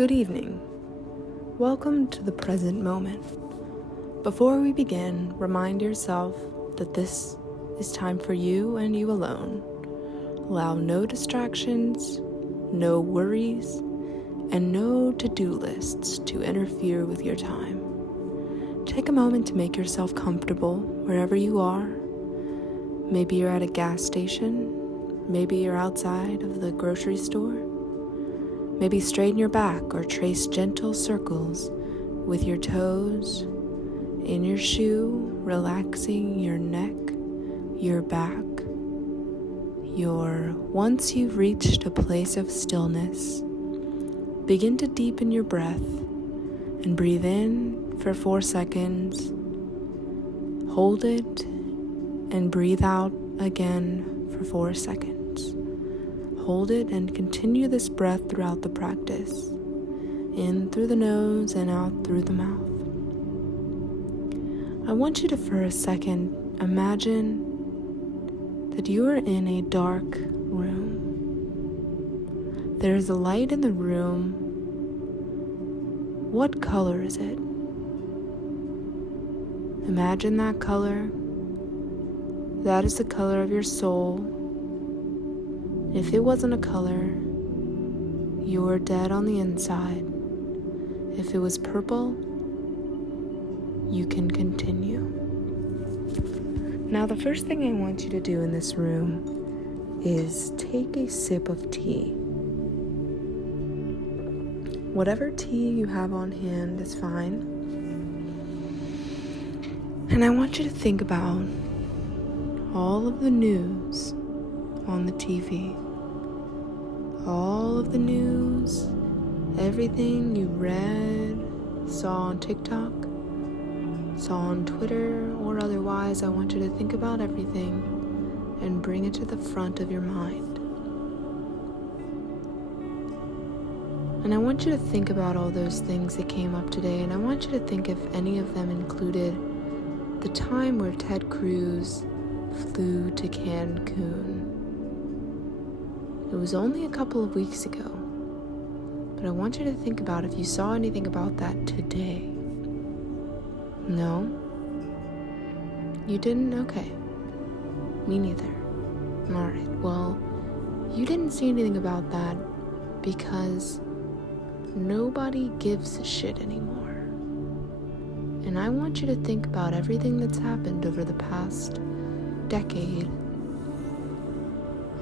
Good evening. Welcome to the present moment. Before we begin, remind yourself that this is time for you and you alone. Allow no distractions, no worries, and no to-do lists to interfere with your time. Take a moment to make yourself comfortable wherever you are. Maybe you're at a gas station. Maybe you're outside of the grocery store. Maybe straighten your back or trace gentle circles with your toes in your shoe, relaxing your neck, your back. Once you've reached a place of stillness, begin to deepen your breath and breathe in for 4 seconds. Hold it and breathe out again for 4 seconds. Hold it and continue this breath throughout the practice. In through the nose and out through the mouth. I want you to, for a second, imagine that you are in a dark room. There is a light in the room. What color is it? Imagine that color. That is the color of your soul. If it wasn't a color, you were dead on the inside. If it was purple, you can continue. Now, the first thing I want you to do in this room is take a sip of tea. Whatever tea you have on hand is fine. And I want you to think about all of the news on the TV. All of the news, everything you read, saw on TikTok, saw on Twitter, or otherwise. I want you to think about everything and bring it to the front of your mind. And I want you to think about all those things that came up today, and I want you to think if any of them included the time where Ted Cruz flew to Cancun. It was only a couple of weeks ago, but I want you to think about if you saw anything about that today. No? You didn't? Okay. Me neither. Alright, well, you didn't see anything about that because nobody gives a shit anymore. And I want you to think about everything that's happened over the past decade.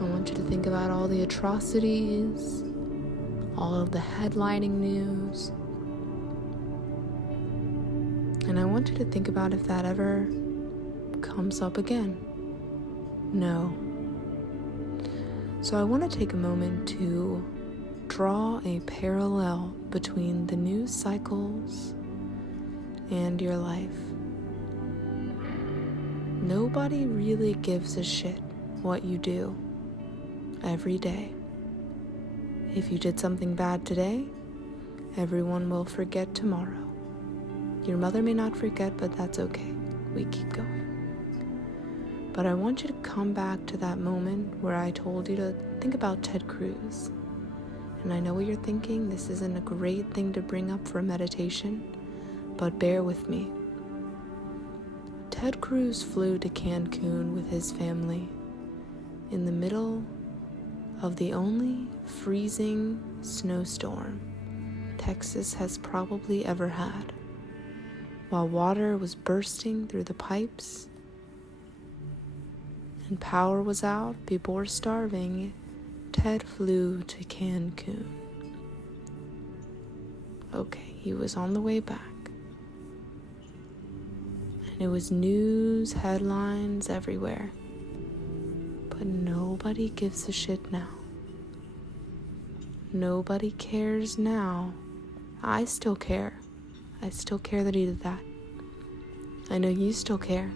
I want you to think about all the atrocities, all of the headlining news. And I want you to think about if that ever comes up again. No. So I want to take a moment to draw a parallel between the news cycles and your life. Nobody really gives a shit what you do every day. If you did something bad today, everyone will forget tomorrow. Your mother may not forget, but that's okay. We keep going. But I want you to come back to that moment where I told you to think about Ted Cruz. And I know what you're thinking. This isn't a great thing to bring up for meditation, but bear with me. Ted Cruz flew to Cancun with his family in the middle of the only freezing snowstorm Texas has probably ever had. While water was bursting through the pipes and power was out, people were starving, Ted flew to Cancun. Okay, he was on the way back. And it was news headlines everywhere. But nobody gives a shit now. Nobody cares now. I still care. I still care that he did that. I know you still care.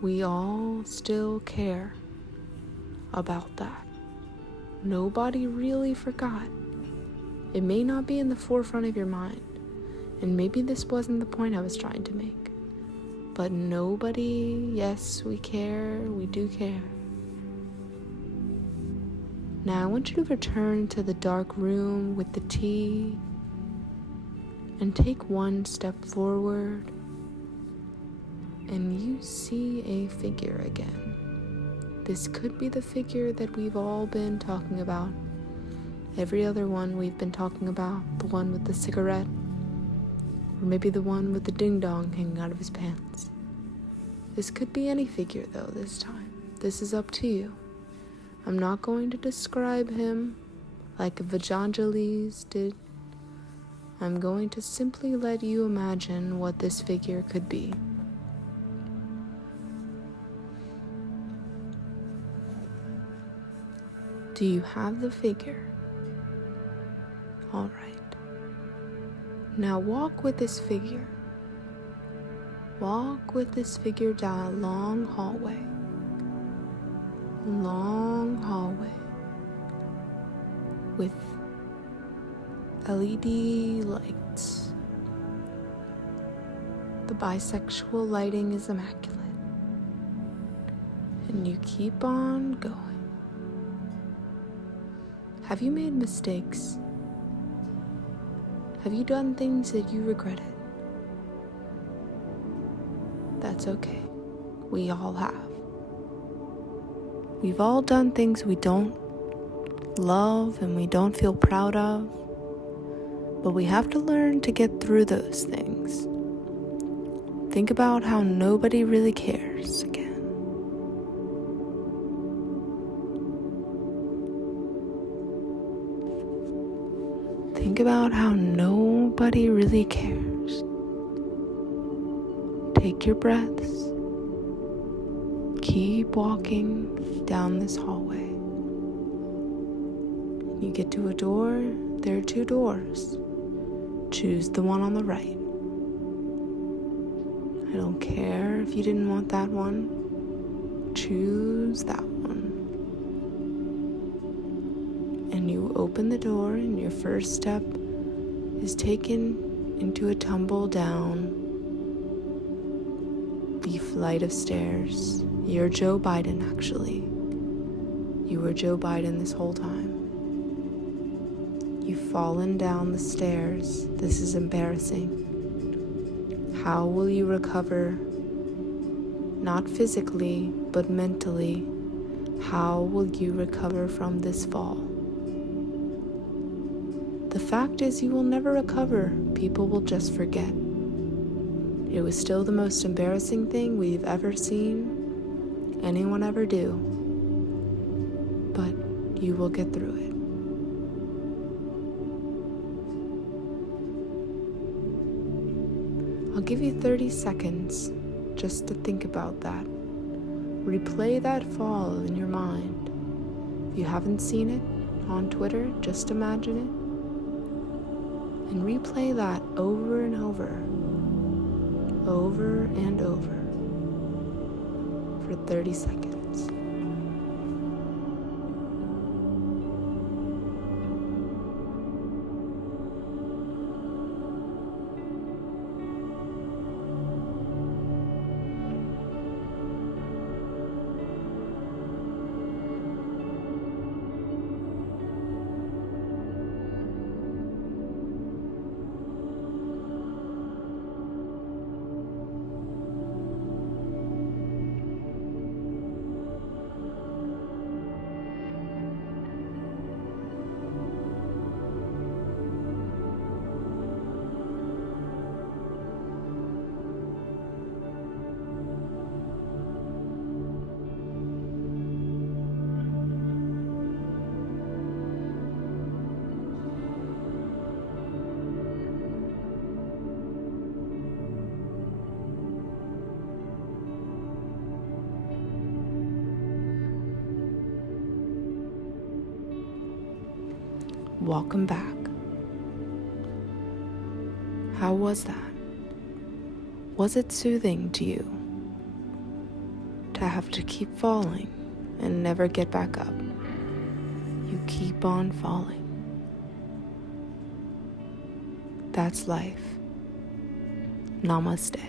We all still care about that. Nobody really forgot. It may not be in the forefront of your mind, and maybe this wasn't the point I was trying to make. But nobody, yes, we care, we do care. Now I want you to return to the dark room with the tea and take one step forward, and you see a figure again. This could be the figure that we've all been talking about. Every other one we've been talking about, the one with the cigarette, or maybe the one with the ding-dong hanging out of his pants. This could be any figure, though, this time. This is up to you. I'm not going to describe him like Vajanjali's did. I'm going to simply let you imagine what this figure could be. Do you have the figure? All right. Now walk with this figure. Walk with this figure down a long hallway. Long hallway with LED lights. The bisexual lighting is immaculate. And you keep on going. Have you made mistakes? Have you done things that you regretted? That's okay. We all have. We've all done things we don't love and we don't feel proud of, but we have to learn to get through those things. Think about how nobody really cares again. Think about how nobody really cares. Take your breaths. Keep walking down this hallway. You get to a door. There are 2 doors. Choose the one on the right. I don't care if you didn't want that one. Choose that one. And you open the door, and your first step is taken into a tumble down the flight of stairs. You're Joe Biden, actually. You were Joe Biden this whole time. You've fallen down the stairs. This is embarrassing. How will you recover? Not physically, but mentally. How will you recover from this fall? The fact is, you will never recover. People will just forget. It was still the most embarrassing thing we've ever seen anyone ever do. But you will get through it. I'll give you 30 seconds just to think about that. Replay that fall in your mind. If you haven't seen it on Twitter, just imagine it. And replay that over and over and over for 30 seconds. Welcome back. How was that? Was it soothing to you to have to keep falling and never get back up? You keep on falling. That's life. Namaste.